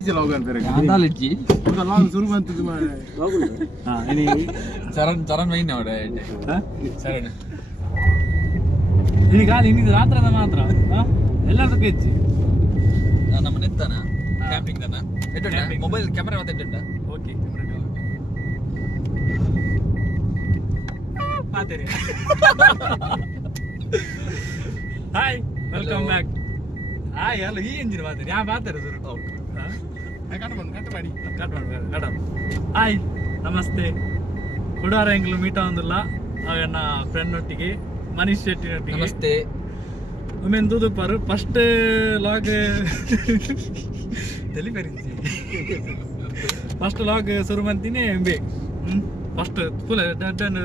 ರಾತ್ರದ ಮಾತ್ರ ಎಲ್ಲದಕ್ಕೂ ಹೆಚ್ಚಿ ನಮ್ಮ ನೆತ್ತನ ಕ್ಯಾಂಪಿಂಗ್ ಮೊಬೈಲ್ ಕ್ಯಾಮೆರಾ ಮತ್ತೆ okay hi welcome back hi ಅಲ್ಲ ಈ ಎಂಜಿನ್ ಮಾತಾಡಿ ಯಾ ಮಾತಾಡಿ ಹಾಯ್ ನಮಸ್ತೆ ಕುಡಾರ ಎಂಗ್ಲು ಮೀಟ ಒಂದಿಲ್ಲ ಅವನ್ನ ಫ್ರೆಂಡ್ ಒಟ್ಟಿಗೆ ಮನೀಶ್ ಶೆಟ್ಟಿ ಒಟ್ಟಿಗೆ ನಮಸ್ತೆ ಒಮ್ಮೆ ದೂದುಪಾರು ಫಸ್ಟ್ ಲಾಗ್ ತೆಲಿಪರಿಸಿ ಫಸ್ಟ್ ಲಾಗ್ ಶುರು ಮಾಡ್ತೀನಿ ಎಂಬೆ ಫಸ್ಟ್ ಫುಲ್ ಡನ್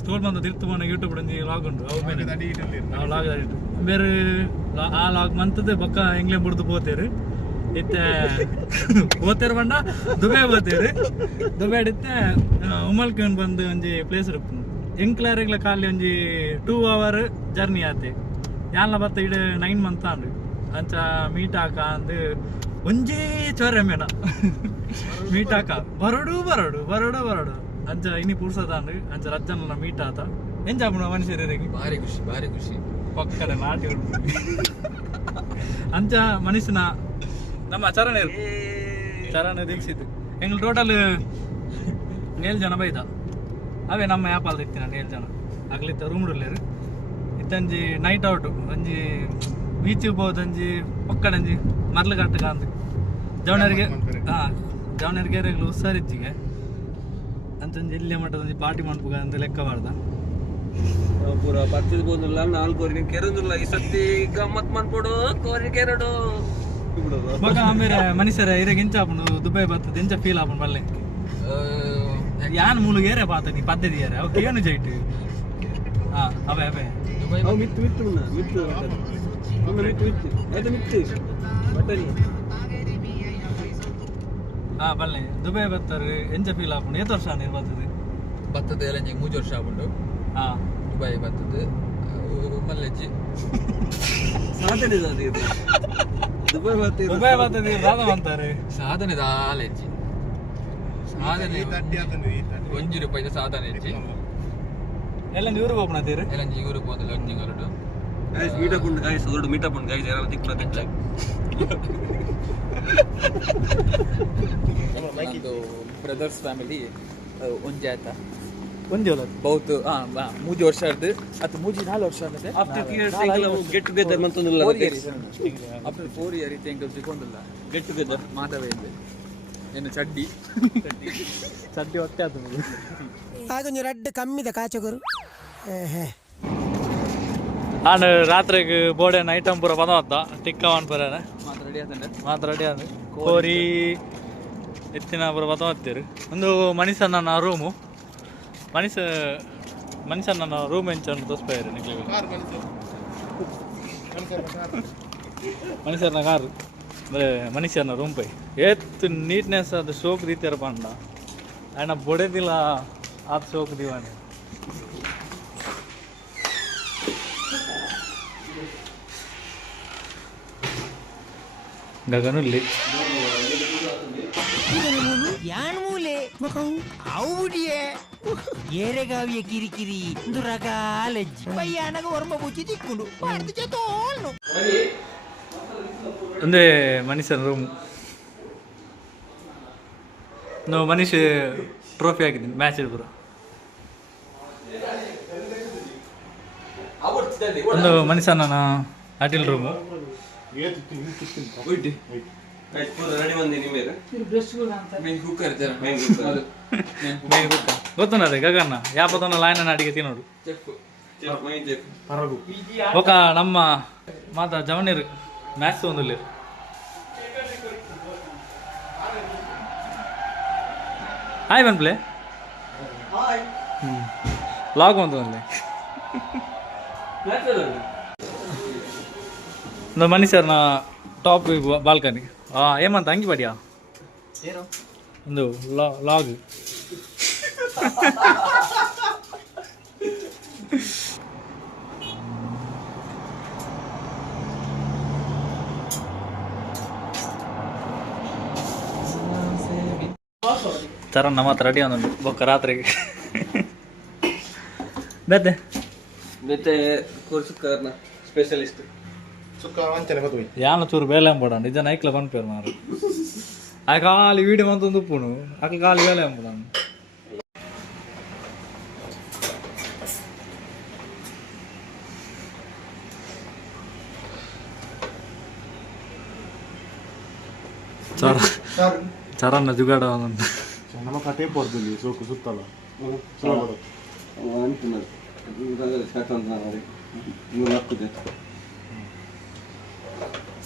ಸ್ಟೋರ್ ಬಂದು ತಿರ್ತು ಯೂಟ್ಯೂಬ್ ಲಾಗ್ ಉಂಟು ಲಾಗ್ ಬೇರೆ ಆ ಲಾಗ್ ಮಂತದ ಬೊಕ್ಕ ಎಂಗ್ಲೇ ಮುಡ್ದು ಪೋತೇರು ಇತ್ತೆ ಪೋತೇರು ಬಂಡ ದುಬೈ ಪೋತೇರು ದುಬೈ ಇತ್ತೆ ಉಮಲ್ಕನ್ ಬಂದು ಒಂಜಿ ಪ್ಲೇಸ್ ಇರ್ಪು ಎಂಕ್ಲಾರೆಗ್ಲ ಖಾಲಿ ಒಂಜಿ 2 hour ಜರ್ನಿ ಆತೆ ಯಾನ್ಲ ಬತ್ತ ಇಡ 9 month ಆಂಡು ಅಂಚ ಮೀಟಾಕ ಅಂದು ಒಂಜೇ ಚೊರೆಮೇನ ಮೀಟಾಕ ಬರಡು ಬರಡು ಬರಡು ಬರಡು ಅಂಚ ಇನಿ ಪುರ್ಸದಾಂಡು ಅಂಚ ರಜ್ಜನ ಮೀಟ್ ಆತ ಎಂಜಾಪುಣ ಮನುಷ್ಯರಿಗೆ ಭಾರಿ ಖುಷಿ ಪಕ್ಕದ ನಾಟಿ ಅಂಚ ಮನುಷ್ಯನ ನಮ್ಮ ಚರಣ ದೀಕ್ಷಿತ್ ಎಂಗ್ಳು ಟೋಟಲ್ 7 ಜನ ಬೈದ ಅವೇ ನಮ್ಮ ಆ್ಯಪಲ್ಲಿ ಇರ್ತೀನಿ ನಾನು 7 ಜನ ಆಗ್ಲಿತ್ತ ರೂಮ್ ಉಳ್ಳೇರು ಇತ್ತಂಜಿ ನೈಟ್ ಔಟ್ ಒಂಜಿ ಬೀಚಿಗೆ ಹೋದ್ ಒಂಜಿ ಪಕ್ಕಡಂಜಿ ಮರ್ಲಘಟ್ಟಗ ಅಂದು ಜವಣರಿಗೆರೆಗಳು ಹುಷಾರಿಜ್ಜಿಗೆ ಅಂತಂದು ಇಲ್ಲೇ ಮಟ್ಟದ ಒಂಜಿ ಪಾರ್ಟಿ ಮಾಡ್ಬೇಕ ಅಂತ ಲೆಕ್ಕ ಮಾಡ್ದ ಪೂರ ಪರ್ಚೇಸ್ ಬೋದಿಲ್ಲ 4 ನೀನು ಕೆರಂದಿಲ್ಲ ಈ ಸತಿ ಗಮ್ಮತ್ ಮಾಡ್ಕೊಡು ಕೋರಿ ಕೆರಡು ಮಗ ಆಮೇಲೆ ಮನುಷ್ಯರ ಇರಾಗ ಎಂಚ ಆಪುಂಡು ದುಬೈ ಬರ್ತದೆ ಎಂಚ ಫೀಲ್ ಆಪುಂಡು ಬಲ್ಲೆ ಯಾನ್ ಮೂಲ ಏರೆ ಪಾತ ನೀ ಪದ್ಧತಿ ಏರೆ ಅವಕ್ಕೆ ಏನು ಜೈಟ್ ಅವೇ ಬಲ್ಲೆ ದುಬೈ ಬರ್ತಾರೆ ಎಂಚ ಫೀಲ್ ಆಪುಂಡು ಎಷ್ಟು ವರ್ಷ ನೀರು ಬರ್ತದೆ ಎಲ್ಲ 3 ವರ್ಷ ಆಪುಂಡು ದುಬೈ ಬರ್ತದೆ ಮಲ್ಲೆಜ್ಜಿ ಸಾಧನೆ ದುಬೈ ಬರ್ತದೆ ರಾಧ ಅಂತಾರೆ ಸಾಧನೆ ದಾಲೆಜ್ಜಿ ಸಾಧನೆ ₹1 ಸಾಧನೆ ಹೆಚ್ಚಿ ಎಲ್ಲ ಊರಿಗೆ ಹೋಗ್ತೀರಿ ಎಲ್ಲ ಊರಿಗೆ ಹೋದಲ್ಲ 1 ತಿಂಗಳು ಗೈಸ್ ಮೀಟಪ್ ಉಂಟು ಗೈಸ್ ದೊಡ್ಡ ಮೀಟಪ್ ಉಂಟು ಗೈಸ್ ಯಾರು ತಿಕ್ಕಲ ತಿಕ್ಕ ನಮ್ಮದು ಬ್ರದರ್ಸ್ ಫ್ಯಾಮಿಲಿ ಒಂಜಿ ಆಯ್ತಾ ಒಂಜಿ ಅಲ್ಲ ಬಹುತ್ 3 ವರ್ಷ ಆಯ್ತು ಅದು 4 ವರ್ಷ ಆಗಿದೆ ಆಫ್ಟರ್ 3 years ಗೆಟ್ ಟುಗೆದರ್ ಮಂತೊಂದಿಲ್ಲ ಆಫ್ಟರ್ 4 years ಇತ್ತು ಸಿಕ್ಕೊಂಡಿಲ್ಲ ಗೆಟ್ ಟುಗೆದರ್ ಮಾಧವೇ ಇದೆ ಏನು ಚಡ್ಡಿ ಹೊತ್ತೆ ಆಯ್ತು ಆಗೊಂದು ರೆಡ್ ಕಮ್ಮಿದ ಕಾಚಗರು ನಾನು ರಾತ್ರಿಗೆ ಬೋರ್ಡನ್ ಐಟಮ್ ಪೂರ ಬಂದವತ್ತ ಟಿಕ್ಕ ಪೂರ ಮಾತ್ರ ರೆಡಿ ಆದ ಕೋರಿ ಎತ್ತಿನ ಪೂರ ಬಂದವತ್ತೀರಿ ಒಂದು ಮನುಷ್ಯನ ರೂಮು ಮನುಷ್ಯನ ರೂಮ್ ಎಂಚನ್ನು ತೋರಿಸ್ಪಾಯಿರಿ ನಿಕ್ಲಿಗೆ ಮನುಷ್ಯನ ಕಾರು ಅಂದರೆ ಮನುಷ್ಯನ ರೂಮ್ ಪೈ ಏತ್ ನೀಟ್ನೆಸ್ ಅದು ಶೋಕ್ ರೀತಿಯರ ಪಂಡ ఆయన ಬೊಡೆದಿಲ್ಲ ಆತ ಶೋಕ್ ದಿವಾನೆ ಗಗನುಲ್ಲಿ ಯಾನ್ ಮೂಲೆ ಔಡಿಯೇ ಏರೆಗಾವಿಯ ಕಿರಿಕಿರಿ ದುರಗಾಲೆಜ್ಜಿ ಪಯ್ಯಾನಗ ವರ್ಮ ಬುಚ್ಚಿ ತಿಕ್ಕೊಂಡು ಮಾಡ್ತಿದ್ದೆ ತೋಳ್ನು ಒಂದೇ ಮನುಷ್ಯನ ರೂಮ್ ನಾವು ಮನುಷ್ಯ ಟ್ರೋಫಿ ಹಾಕಿದ್ದೀನಿ ಮ್ಯಾಚ್ ಪೂರ ಒಂದು ಮನುಷ್ಯನ ಅಟಿಲ್ ರೂಮು ಗೊತ್ತು ಅದೇ ಗಗನ್ನ ಯಾಪತ್ತನ ಲಾಯನ ಅಡಿಗೆ ತಿನ್ನೋಡು ఒక ನಮ್ಮ ಮಾತ ಜವನೀರು ಮ್ಯಾಥ್ಸ್ ಒಂದಿಲ್ಲ ಹಾಯ್ ಬನ್ಪ್ಲೆ ಲಾಗ್ ಒಂದು ಒಂದು ಮನುಷ್ಯರ್ನ ಟಾಪ್ ಬಾಲ್ಕನಿ ಏಮಂತ ಹಂಗಿ ಬಡಿಯಾ ಒಂದು ಲಾಗ್ ಚರಣ್ಣ ಮಾತ್ರ ರೆಡಿ ಅನ್ನೋದು ಬೊಕ್ಕ ರಾತ್ರಿಗೆ ಬೇತೆ ಮತ್ತೆ ಸುಕ್ಕರ್ನ ಸ್ಪೆಷಲಿಸ್ಟ್ ಯಾನ ಚೂರು ಬೇಲೆ ಎಂಬುಡ ನಿಜ ನೈಕ್ಲ ಪನ್ಪೇರು ಮಾರು ಆ ಖಾಲಿ ವೀಡಿಯೋ ಮಂತೊಂದು ಉಪ್ಪುನು ಅಕ್ಕ ಖಾಲಿ ಬೇಲೆ ಎಂಬುಡ ಚರಣ್ಣ ಜುಗಾಡ ನಮ್ಮ ಕಟೇ ಪೋರ್ದಲ್ಲಿ ಸೋಕು ಸುತ್ತಲ್ಲ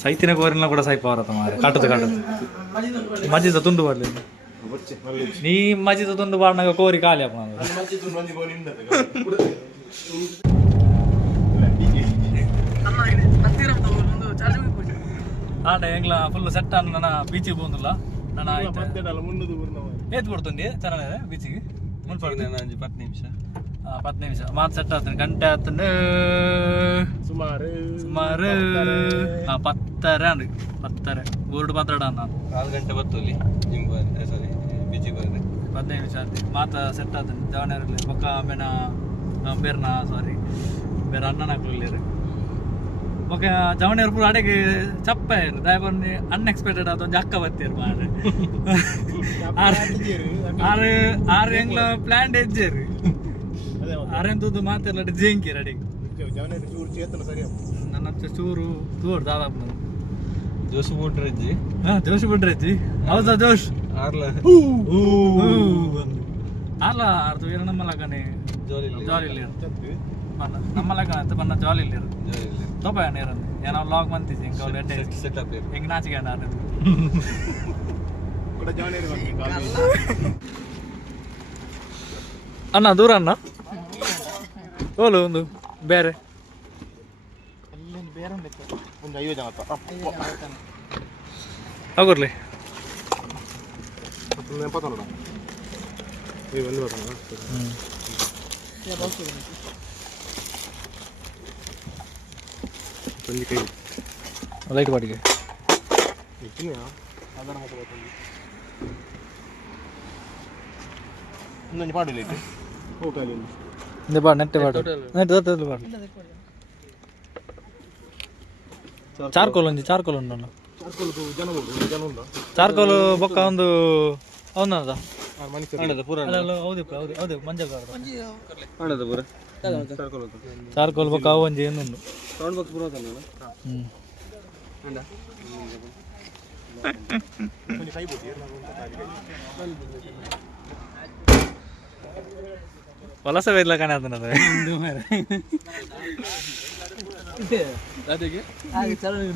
ಸೈತಿನ ಕೋರಿನ ಕೂಡ ಸೈಪ ಅವರತ್ತ ಮಾರೆ ಕಾಟದ ಮಜ್ಜಿದ ತುಂಡು ಬರ್ಲಿ ನೀ ಮಜ್ಜಿದ ತುಂಡು ಬಾಡ್ನಾಗ ಕೋರಿ ಖಾಲಿ ಅಪ್ಪ ಆಟ ಎಂಗ್ಲ ಫುಲ್ ಸೆಟ್ ಅನ್ನ ನನ್ನ ಬೀಚಿಗೆ ಬಂದಿಲ್ಲ ನಾನು ಏತ್ ಕೊಡ್ತುಂಡಿ ಚೆನ್ನಾಗಿದೆ ಬೀಚಿಗೆ ಮುನ್ಪಡ್ತೀನಿ 10 ನಿಮಿಷ 10 ನಿಮಿಷ ಮಾತು ಸೆಟ್ ಆಗ್ತೀನಿ ಗಂಟೆ ಆಗ್ತಂಡು ಸುಮಾರು 10 ಊರ್ಡು ಮಾತಾಡ ನಾನು 4 ಗಂಟೆ ಬತ್ತಲ್ಲಿ ನಿಮ್ಗೆ ಸಾರಿ ಬೀಚಿಗೆ ಬಂದೆ 15 ನಿಮಿಷ ಆಗ್ತೀನಿ ಮಾತು ಸೆಟ್ ಆಗ್ತೀನಿ ದಾವಣಗೆರೆಯಲ್ಲಿ ಪಕ್ಕ ಆಮೇಲೆ ಬೇರ್ನ ಸಾರಿ ಬೇರೆ ಅಣ್ಣನ ಹಾಕ್ಲಿಲ್ಲ ಓಕೆ ಜವಣಿಯವ್ರು ಪೂರ ಅಡೆಗೆ ಚಪ್ಪ ಇರು ದಯಬಂದು ಅನ್ಎಕ್ಸ್ಪೆಕ್ಟೆಡ್ ಅದೊಂದು ಅಕ್ಕ ಬತ್ತೀರು ಮಾರ್ರೆ ಆರು ಎಂಗ್ಲ ಪ್ಲಾನ್ ಹೆಜ್ಜೇರಿ ಆರೆಂತದ್ದು ಮಾತೆಲ್ಲ ಜೇಂಕಿ ಅಡಿಗೆ ನನ್ನ ಹತ್ರ ಚೂರು ತೋರ್ ದಾದಾಪ್ ಜೋಶ್ ಬಿಟ್ರಜ್ಜಿ ಜೋಶ್ ಬಿಟ್ರಜ್ಜಿ ಹೌದಾ ಜೋಶ್ ಅಲ್ಲ ಅರ್ಧ ವೀರ ನಮ್ಮಲಕನೆ ಜಾಲಿ ನಮ್ಮಲಕ ಅಂತ ಬನ್ನ ಜಾಲಿ ಇಲ್ಲ ತೋಪ ನೀರಂದು ಏನೋ ಲಾಗ್ ಬಂತಿದ್ದೆ ಹೆಂಗೆ ನಾಚಿಕೆ ಅಣ್ಣ ದೂರ ಅಣ್ಣ ಓಲು ಒಂದು ಬೇರೆ ಹೋಗ್ಲಿ ಲೈಟ್ ಬಾಡಿಗೆ ಚಾರ್ಕೋಲ್ ಒಂಜಿ ಚಾರ್ಕೋಲ್ ಉಂಟು ಚಾರ್ಕೋಲ್ ಬೊಕ್ಕ ಒಂದು ಅವನದ ಹೌದು ಮಂಜ ಚಾರ್ಕೋಲ್ ಬೊಕ್ಕ ಅವು ಒಂಜಿ ಏನೊಂದು ವಲಸ ವೇದ್ಲ ಕಾಣೆ ಅದನ್ನದ ಅದಕ್ಕೆ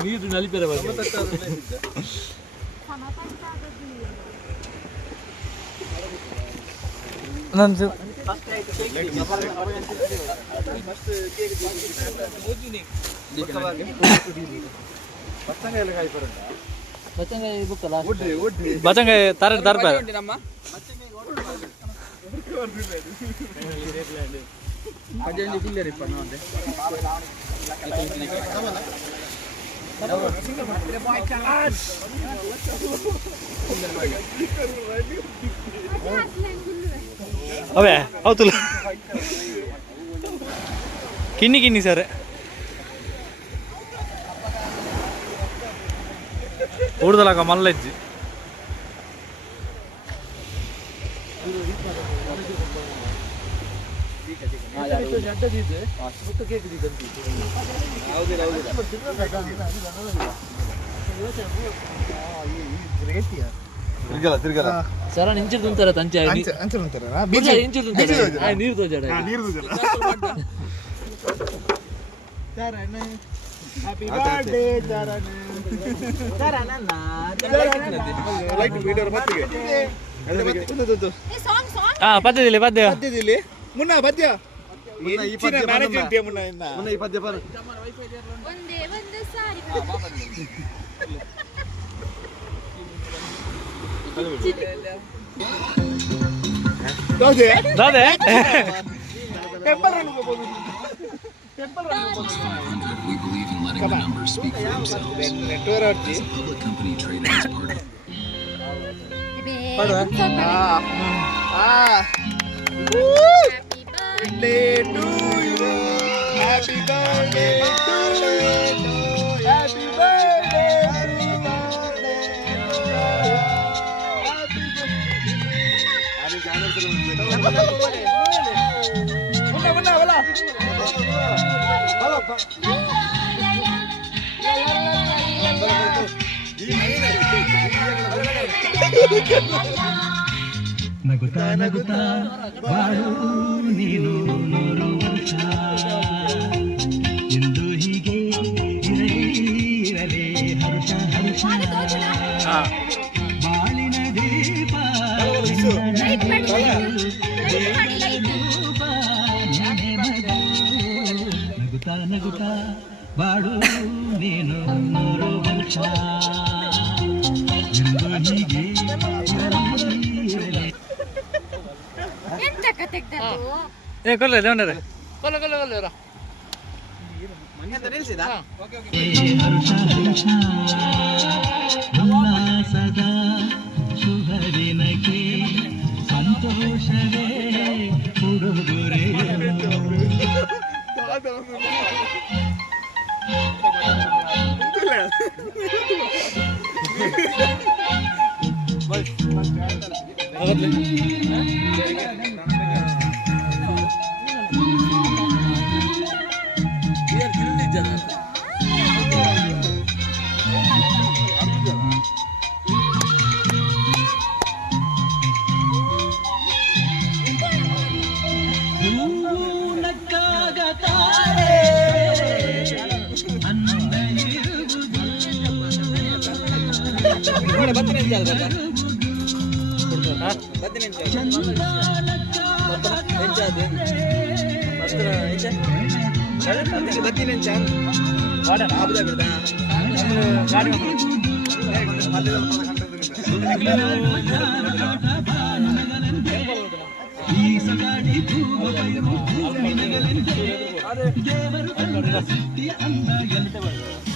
ನೀರು ನಲಿಪೇರ ಬಚಂಗಾಯಿ ತರ ತರ್ಪ ಅವೇ ಹೌದು ಕಿನ್ನಿ ಸರ್ ಉಡ್ದಲಾಗ ಮಲ್ಲಜ್ಜಿ ಸರ ಇಂಚು ತುಂಬ್ತಾರ ತಂಚೆ ಇಂಚು ತುಂಬ್ತಾರೆ ನೀರು ತೋಜಾಡ ಪದ್ಯದಲ್ಲಿ ಮುನ್ನ ಪದ್ಯ We believe in letting the numbers speak for themselves. As a public company traded as part of ನಗುತ್ತಾ ನಗುತ್ತಾ ಬಾಳು ನೀನು ನೂರು ವರ್ಷ ಎಂದು ಹೀಗೆ ಇರಲಿ ಹರ್ಷ ಹರ್ಷ ಬಾಳಿನ ದೀಪ ನಗುತ್ತಾ ನಗುತ್ತಾ ಬಾಳು ನೀನು ನೂರು ವರ್ಷ ಎಂದು ಹೀಗೆ ಏ ಕೊಲ್ಲ ದೇವಣ್ಣರೇ ಉಲ್ಲಾಸದ ಶುಭ ದಿನಕ್ಕೆ ಸಂತೋಷವೇ ಉಡುಗೊರೆ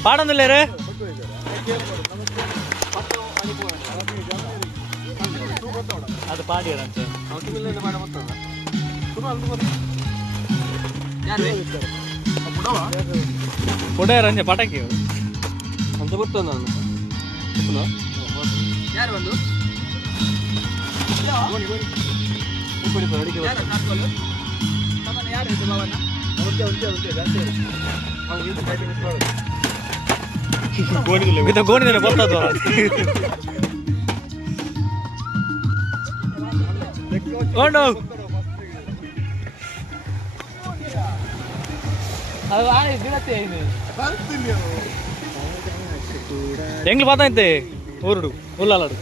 പാടൊന്നുമില്ലേ അത് പാടിയാണ് ಪುಡೇರಂಜೆ ಪಟಾಕಿ ಅಂತ ಬರ್ತಾನ ನಾನು ಯಾರು ಬಂದು ಗೋಣಿದಲ್ಲಿ ಬರ್ತದ ಕೊಂಡು ಎಂಗ್ಲು ಪಾತೈತೆ ಊರುಡು ಉಲ್ಲಾಲಾಡು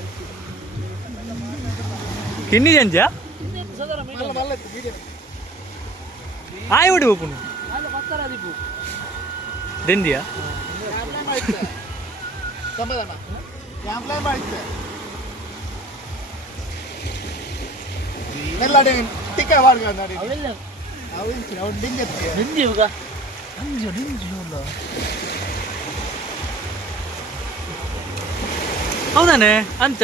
ಕಿನ್ನಿ ಜಂಜ ಆಯ್ ಹೊಡಿ ಹೋಪುನು ದೆಂದಿಯಾ ಹೌದಾನೆ ಅಂಚ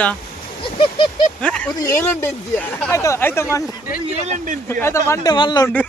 ಆಯ್ತಾ ಮಂಡೆ ಮಲ್ಲ ಉಂಟು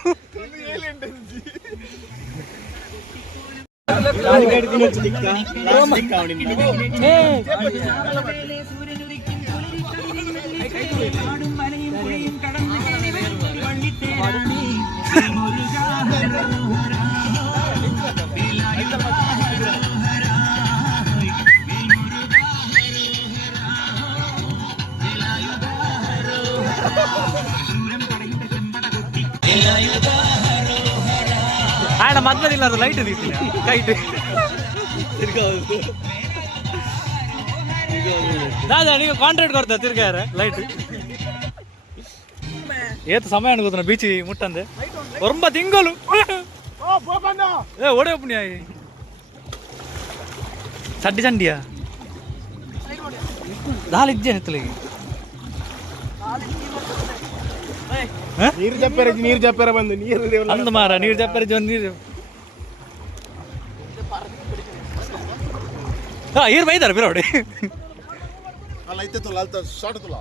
ಆಯ್ನ ಮದ್ದಿಲ್ಲ ಅದು ಲೈಟ್ ದೀಸಿನ ಕೈಟ್ ದಾದಾ ನೀವು ಕಾಂಟ್ರಾಕ್ಟ್ ಕೊಡ್ತಾ ತಿರ್ಗಾರ ಲೈಟ್ ಏತ್ ಸಮಯ ಅನ್ಕೋತ ಬೀಚಿ ಮುಟ್ಟಂದೆ ಒರಂಬ ತಿಂಗಳು ಏ ಓಡೆ ಒಪ್ಪನಿ ಆಯಿ ಚಡ್ಡಿ ಚಂಡಿಯಾ ದಾಲ್ ಇದ್ದೇನೆ ತಲೆಗೆ ನೀರು ಜಪ್ಪರ ಬಂದು ನೀರು ಅಂದ ಮಾರ ನೀರು ಜಪ್ಪರ ಒಂದು ನೀರು ಈರು ಬೈದಾರ ಬಿರೋಡಿ ಅಲ್ಲ ಐತೆ ತುಲ ಅಲ್ತ ಶಾರ್ಟ್ ತುಲ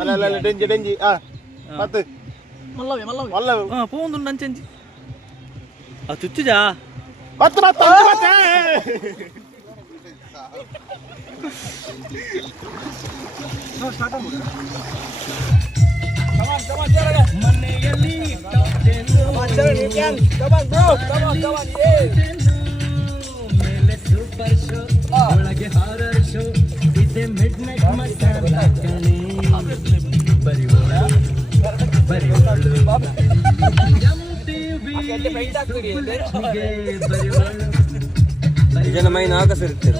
ಅಲ್ಲ ಡೆಂಜಿ ಡೆಂಜಿ ಮತ್ತೆ പോകുന്നുണ്ട് അഞ്ചഞ്ച് ആ ചുറ്റുജാ ಮತ್ತೆ ಮತ್ತೆ ಮತ್ತೆ ಜನ ಮೈನ್ ಆಕಸಿರ್ತೀರಿ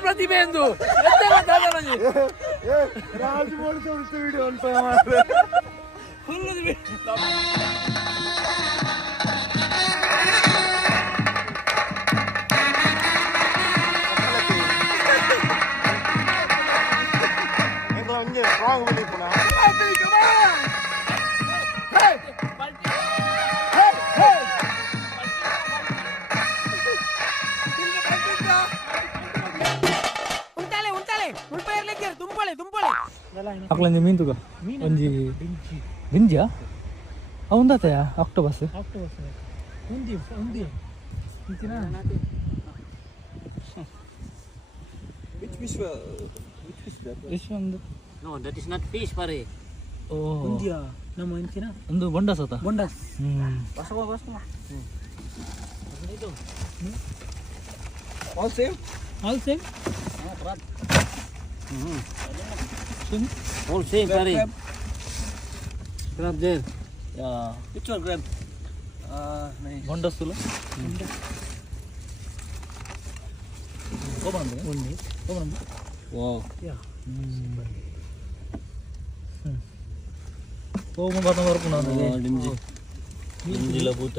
ಪ್ರತಿಭೆ ಎಂದು ರಾಜಮೌಳಿ ತೋರಿಸ್ತು ವಿಡಿಯೋ ಅಂತ ರಾಂಗ್ ಬಂದಿತ್ತು ಅಕ್ಲಂಜಿ ಮೀನ್ ತುಗ ಒಂಜಿ ಗಿಂಜಿಯಾ ಅವಂದತೆಯ ಆಕ್ಟೋಬಸ್ No, that is not fish, pare. ಒಂದು ಬೊಂಡಸ್ ಆತ all same All same, pare. Crab there. which one grab nice bondas wow പോകുമ്പോൾ പറഞ്ഞ ഓർക്കണോ ಡಿಂಜಿ ಭೂತ